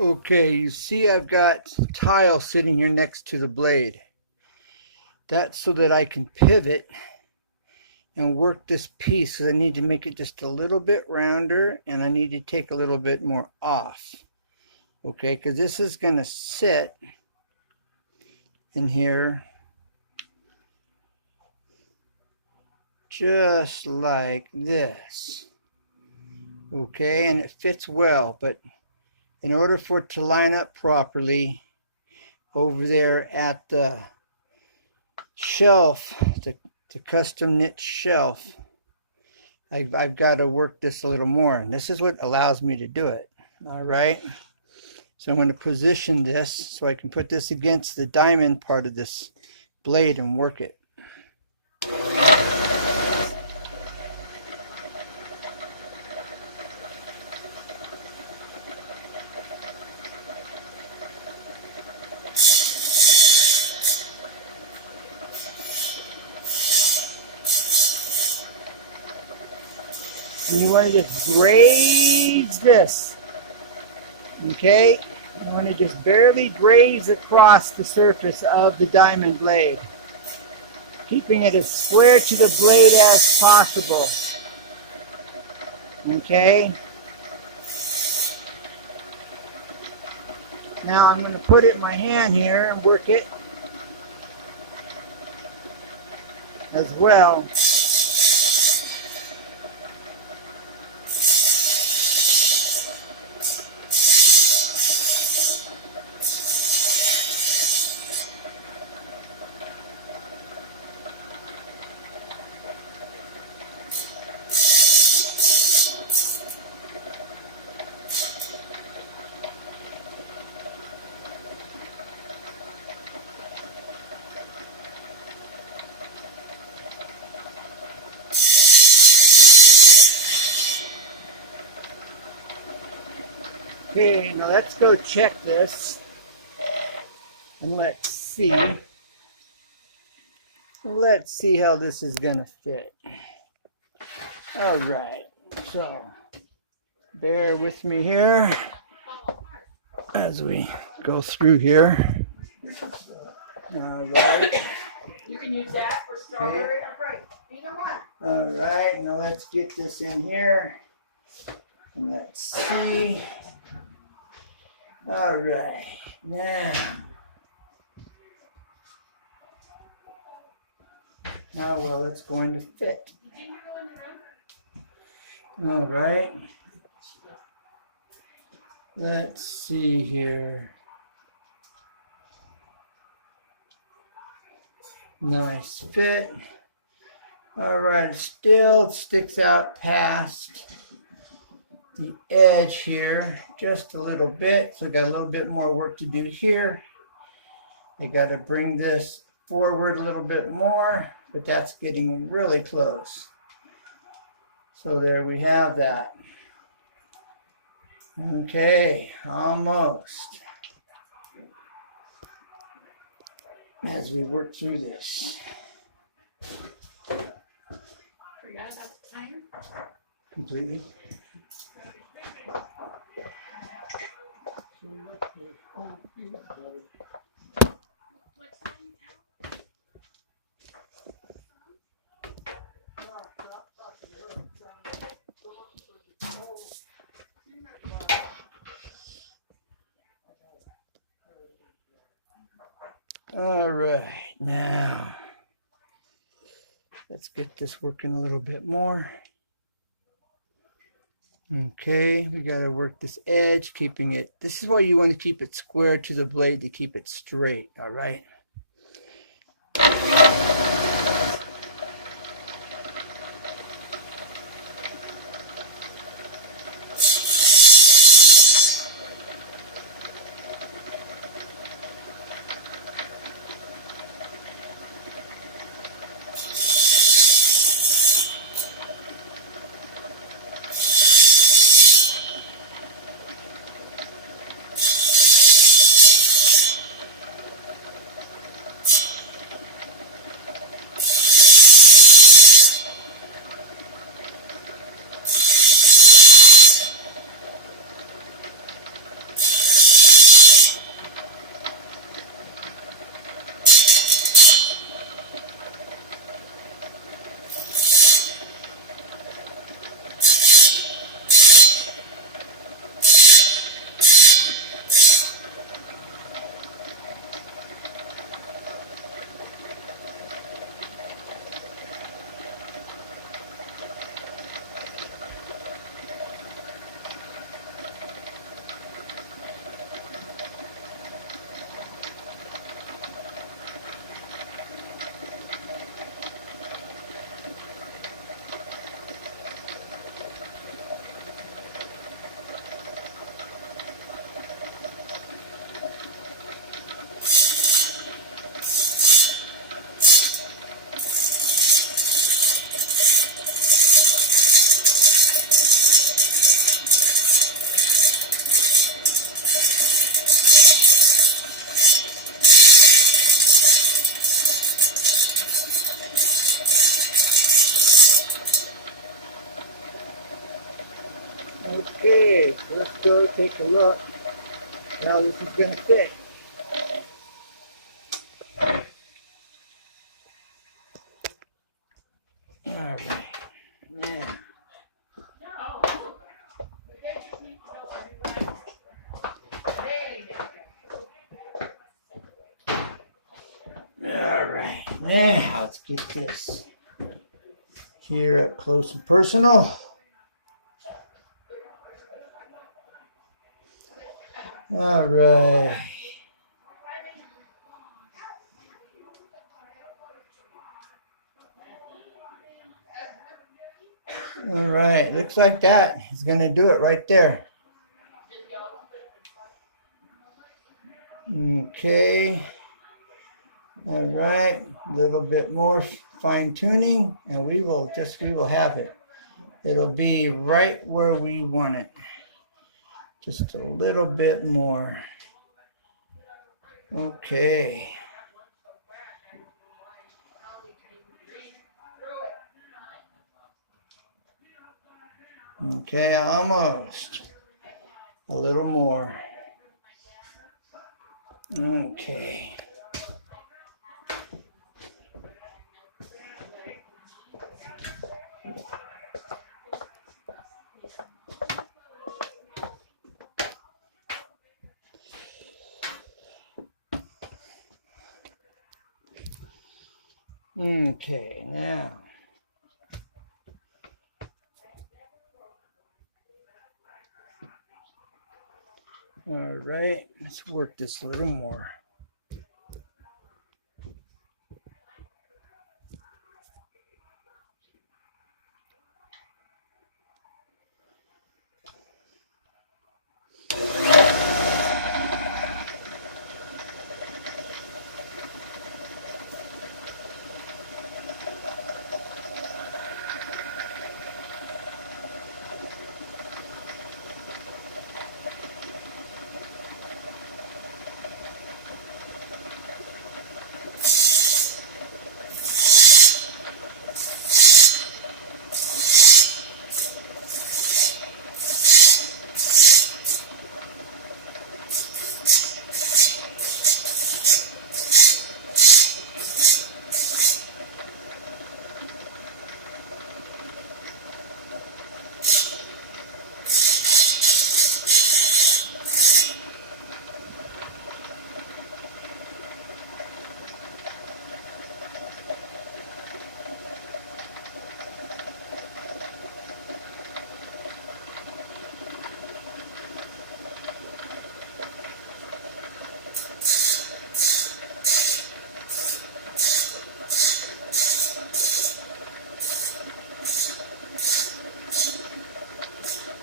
Okay, you see I've got tile sitting here next to the blade. That's so that I can pivot and work this piece because I need to make it just a little bit rounder and I need to take a little bit more off. Okay, because this is going to sit in here just like this. Okay, and it fits well, but in order for it to line up properly over there at the shelf, the custom knit shelf, I've got to work this a little more, and this is what allows me to do it. All right, so I'm going to position this so I can put this against the diamond part of this blade and work it. And you want to just graze this, okay? You want to just barely graze across the surface of the diamond blade, keeping it as square to the blade as possible, okay? Now I'm going to put it in my hand here and work it as well. Okay, now let's go check this and let's see. Let's see how this is going to fit. All right, so bear with me here as we go through here. All right. You can use that for strawberry or grape. Either one. All right, now let's get this in here. Let's see. All right, now well, it's going to fit. All right. Let's see here. Nice fit. All right, still sticks out past the edge here just a little bit, so I got a little bit more work to do here. I got to bring this forward a little bit more, but that's getting really close. So there we have that. Okay, almost. As we work through this. Forgot about the timer? Completely. All right, now let's get this working a little bit more. Okay, we got to work this edge, keeping it, this is why you want to keep it square to the blade to keep it straight, all right? take a look how this is going to fit. All right. Now. All right. Now let's get this here up close and personal. All right. All right, looks like that is going to do it right there. Okay. All right, a little bit more fine tuning and we will have it. It'll be right where we want it. Just a little bit more. Okay. Okay, almost. A little more. Okay. Okay, now. All right, let's work this a little more.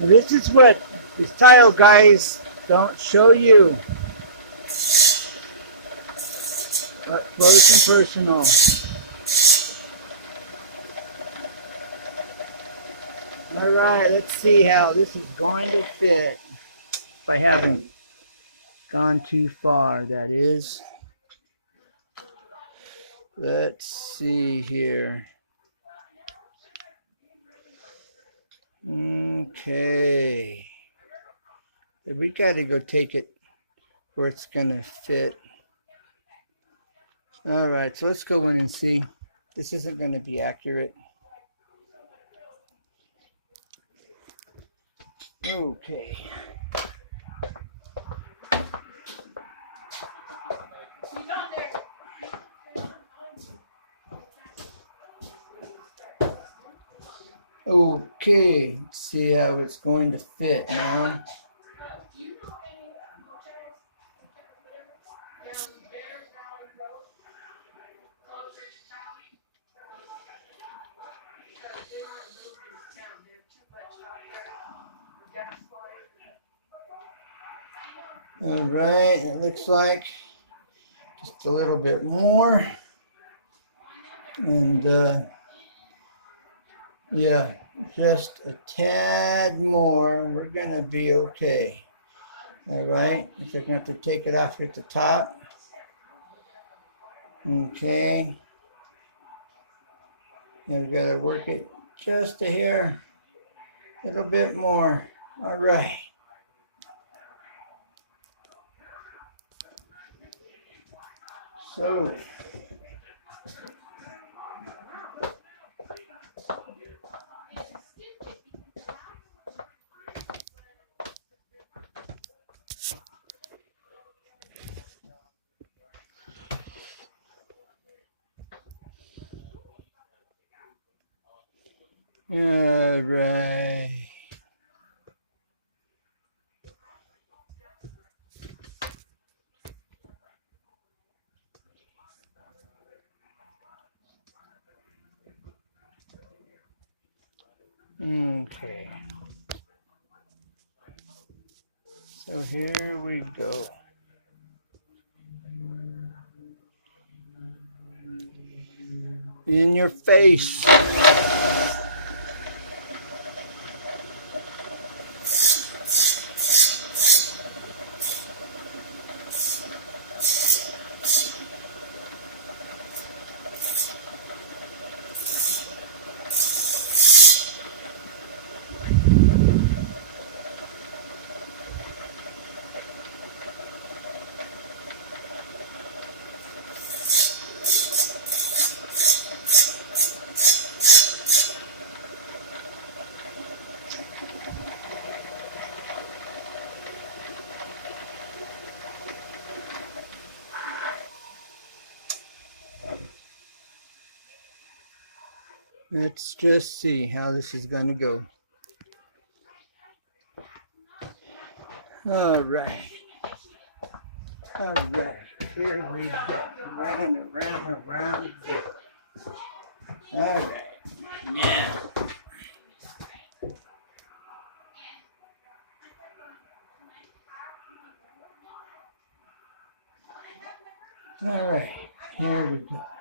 This is what these tile guys don't show you. Up close and personal. All right, let's see how this is going to fit. If I haven't gone too far, that is. Let's see here. Okay. We got to go take it where it's going to fit. All right, so let's go in and see. This isn't going to be accurate. Okay. Okay, let's see how it's going to fit now. All right, it looks like just a little bit more. And yeah, just a tad more and we're gonna be okay. All right, so I'm gonna have to take it off at the top. Okay. And we gotta work it just a hair, a little bit more. All right. So all right. Okay. So here we go. In your face. Let's just see how this is going to go. All right. All right. Here we go. Round and round and round. All right. Now. All right. Here we go.